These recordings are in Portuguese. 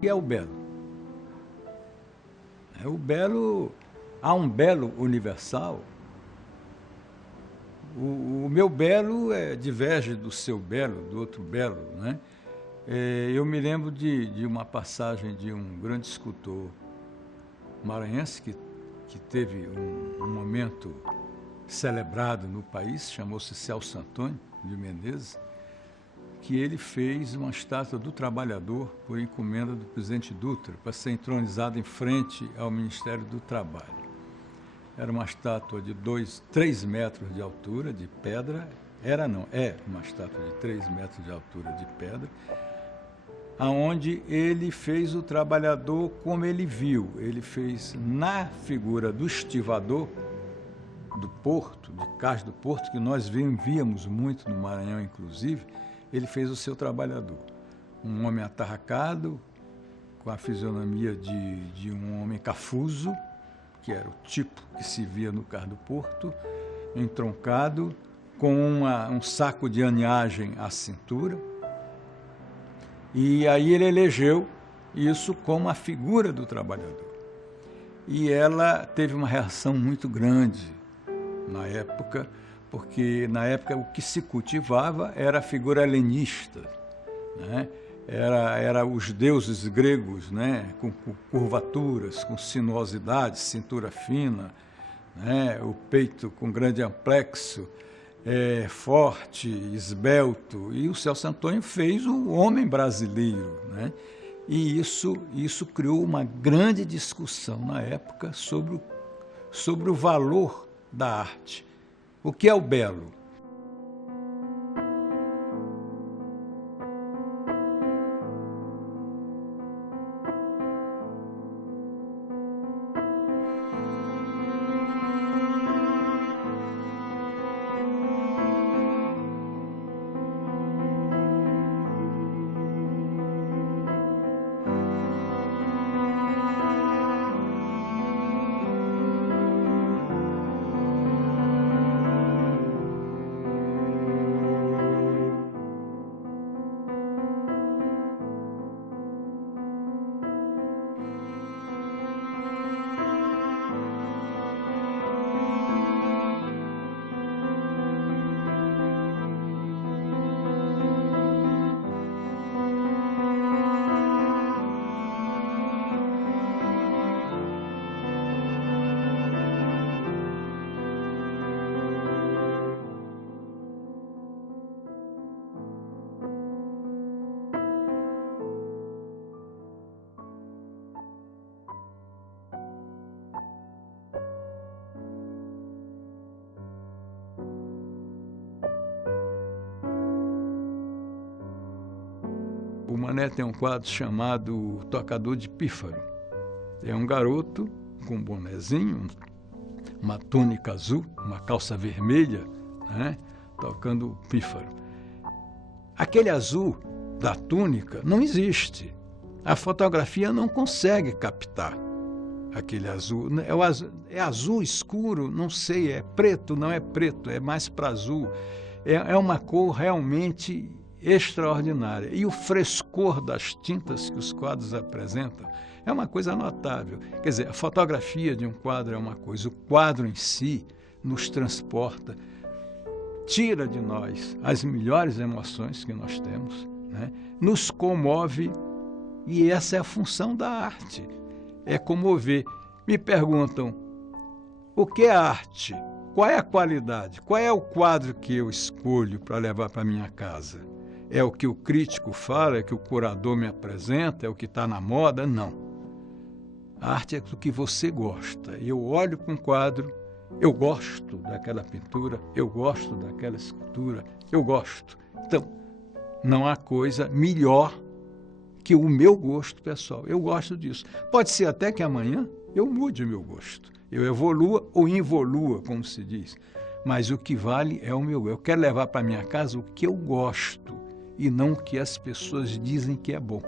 que é o belo? O belo, há um belo universal. O meu belo diverge do seu belo, do outro belo, né? Eu me lembro de uma passagem de um grande escultor maranhense que teve um momento celebrado no país, chamou-se Celso Antônio de Menezes, que ele fez uma estátua do trabalhador por encomenda do presidente Dutra, para ser entronizada em frente ao Ministério do Trabalho. Era uma estátua de 3 metros de altura, de pedra. É uma estátua de 3 metros de altura de pedra, aonde ele fez o trabalhador como ele viu. Ele fez na figura do estivador do porto, de Cais do Porto, que nós víamos muito no Maranhão, inclusive. Ele fez o seu trabalhador. Um homem atarracado, com a fisionomia de um homem cafuso, que era o tipo que se via no Cais do Porto, entroncado, com um saco de aninhagem à cintura. E aí ele elegeu isso como a figura do trabalhador. E ela teve uma reação muito grande na época, porque na época o que se cultivava era a figura helenista, né? Era os deuses gregos, né? Com curvaturas, com sinuosidade, cintura fina, né? O peito com grande amplexo, forte, esbelto. E o Celso Antônio fez o homem brasileiro, né? E isso criou uma grande discussão na época sobre o valor da arte. O que é o belo? O Mané tem um quadro chamado Tocador de Pífaro. É um garoto com um bonezinho, uma túnica azul, uma calça vermelha, né, tocando pífaro. Aquele azul da túnica não existe. A fotografia não consegue captar aquele azul. É azul escuro, não sei, é preto, não é preto, é mais para azul. É uma cor realmente extraordinária. E o frescor das tintas que os quadros apresentam é uma coisa notável. Quer dizer, a fotografia de um quadro é uma coisa, o quadro em si nos transporta, tira de nós as melhores emoções que nós temos, né? Nos comove, e essa é a função da arte, é comover. Me perguntam, o que é arte? Qual é a qualidade? Qual é o quadro que eu escolho para levar para minha casa? É o que o crítico fala, é o que o curador me apresenta, é o que está na moda? Não. A arte é do que você gosta. Eu olho para um quadro, eu gosto daquela pintura, eu gosto daquela escultura, eu gosto. Então, não há coisa melhor que o meu gosto pessoal. Eu gosto disso. Pode ser até que amanhã eu mude o meu gosto. Eu evolua ou involua, como se diz. Mas o que vale é o meu. Eu quero levar para minha casa o que eu gosto e não o que as pessoas dizem que é bom,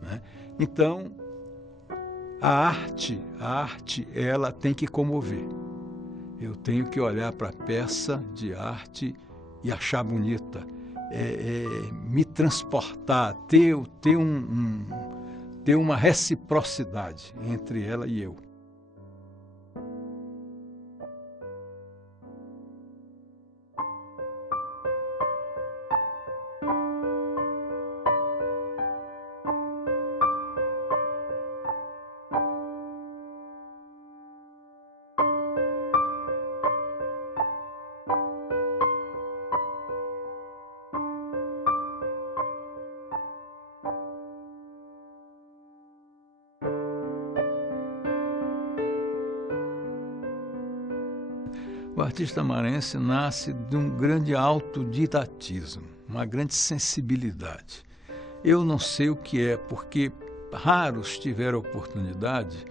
né? Então, a arte, ela tem que comover. Eu tenho que olhar para a peça de arte e achar bonita, me transportar, ter ter uma reciprocidade entre ela e eu. O artista maranhense nasce de um grande autodidatismo, uma grande sensibilidade. Eu não sei o que é, porque raros tiveram a oportunidade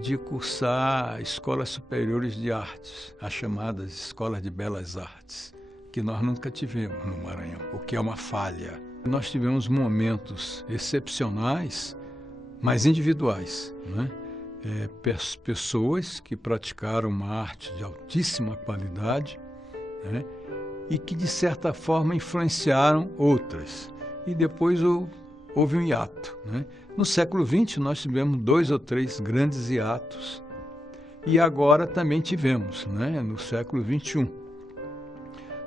de cursar escolas superiores de artes, as chamadas escolas de belas artes, que nós nunca tivemos no Maranhão, o que é uma falha. Nós tivemos momentos excepcionais, mas individuais, né? Pessoas que praticaram uma arte de altíssima qualidade, né? E que, de certa forma, influenciaram outras. E depois houve um hiato, né? No século XX, nós tivemos 2 ou 3 grandes hiatos. E agora também tivemos, né? No século XXI.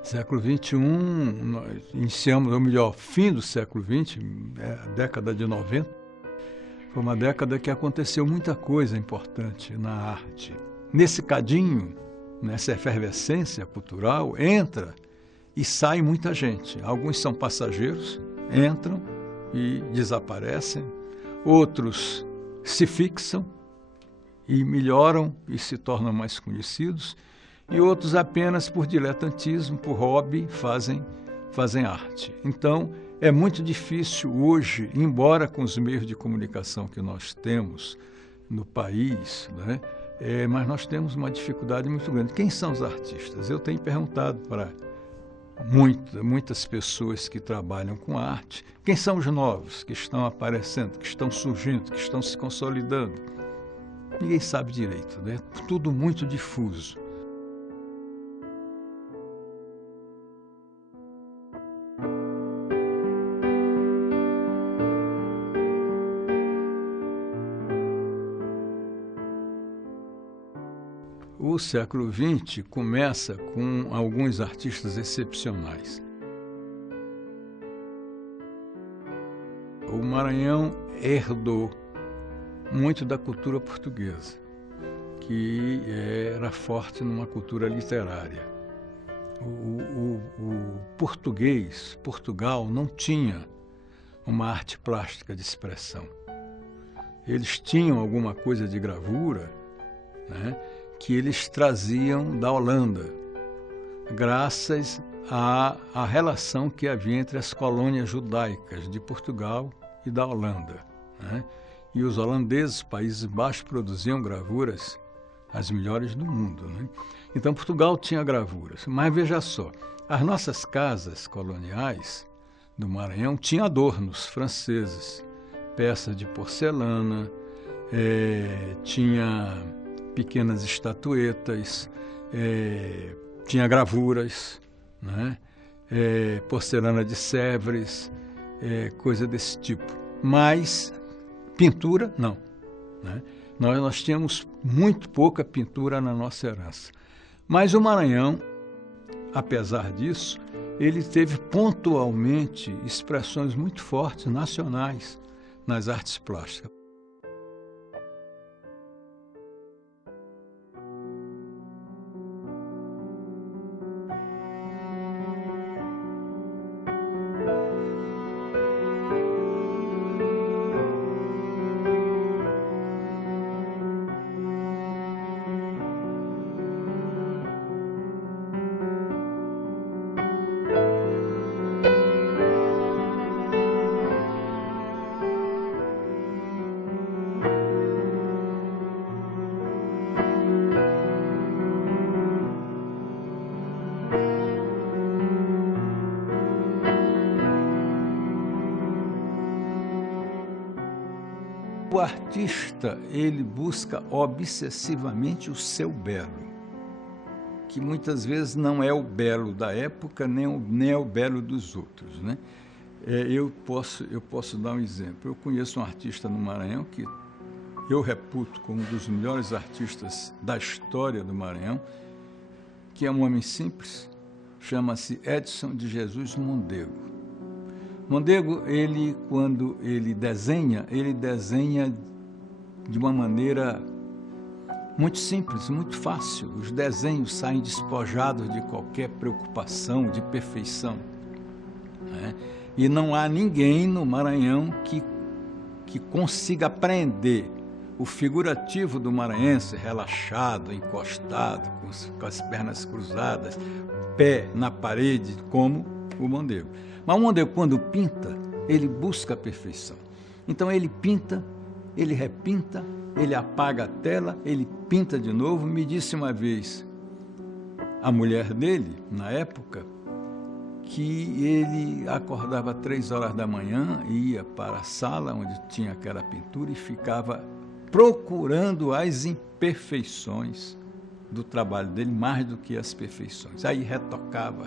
Século XXI, nós iniciamos, ou melhor, fim do século XX, a década de 90, foi uma década que aconteceu muita coisa importante na arte. Nesse cadinho, nessa efervescência cultural, entra e sai muita gente. Alguns são passageiros, entram e desaparecem. Outros se fixam e melhoram e se tornam mais conhecidos. E outros apenas por diletantismo, por hobby, fazem arte. Então, é muito difícil hoje, embora com os meios de comunicação que nós temos no país, né, mas nós temos uma dificuldade muito grande. Quem são os artistas? Eu tenho perguntado para muitas pessoas que trabalham com arte, quem são os novos que estão aparecendo, que estão surgindo, que estão se consolidando? Ninguém sabe direito, né? Tudo muito difuso. O século XX começa com alguns artistas excepcionais. O Maranhão herdou muito da cultura portuguesa, que era forte numa cultura literária. O português, Portugal, não tinha uma arte plástica de expressão. Eles tinham alguma coisa de gravura, né, que eles traziam da Holanda, graças à relação que havia entre as colônias judaicas de Portugal e da Holanda, né? E os holandeses, Países Baixos, produziam gravuras as melhores do mundo, né? Então Portugal tinha gravuras, mas veja só, as nossas casas coloniais do Maranhão tinham adornos franceses, peças de porcelana, tinha pequenas estatuetas, tinha gravuras, né? Porcelana de Sèvres, coisa desse tipo. Mas pintura, não, né? Nós tínhamos muito pouca pintura na nossa herança. Mas o Maranhão, apesar disso, ele teve pontualmente expressões muito fortes, nacionais, nas artes plásticas. O artista, ele busca obsessivamente o seu belo, que muitas vezes não é o belo da época, nem é o belo dos outros, né? Eu posso dar um exemplo. Eu conheço um artista no Maranhão que eu reputo como um dos melhores artistas da história do Maranhão, que é um homem simples, chama-se Edson de Jesus Mondego. Mondego, quando ele desenha de uma maneira muito simples, muito fácil. Os desenhos saem despojados de qualquer preocupação, de perfeição, né? E não há ninguém no Maranhão que consiga aprender o figurativo do maranhense, relaxado, encostado, com as pernas cruzadas, pé na parede, como o Mondego. Mas o Mondego, quando pinta, ele busca a perfeição. Então ele pinta, ele repinta, ele apaga a tela, ele pinta de novo. Me disse uma vez a mulher dele, na época, que ele acordava 3 horas da manhã, ia para a sala onde tinha aquela pintura e ficava procurando as imperfeições do trabalho dele, mais do que as perfeições. Aí retocava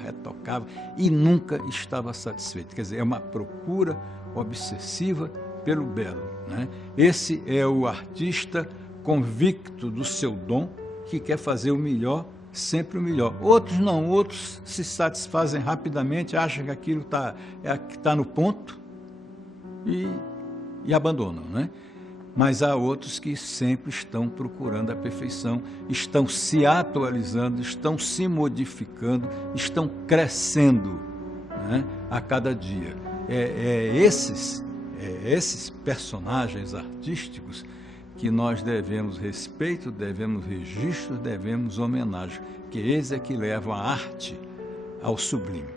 e nunca estava satisfeito. Quer dizer, é uma procura obsessiva pelo belo, né? Esse é o artista convicto do seu dom, que quer fazer o melhor, sempre o melhor. Outros não, outros se satisfazem rapidamente, acham que aquilo está no ponto e abandonam, né? Mas há outros que sempre estão procurando a perfeição, estão se atualizando, estão se modificando, estão crescendo, né, a cada dia. Esses personagens artísticos que nós devemos respeito, devemos registro, devemos homenagem, que eles é que levam a arte ao sublime.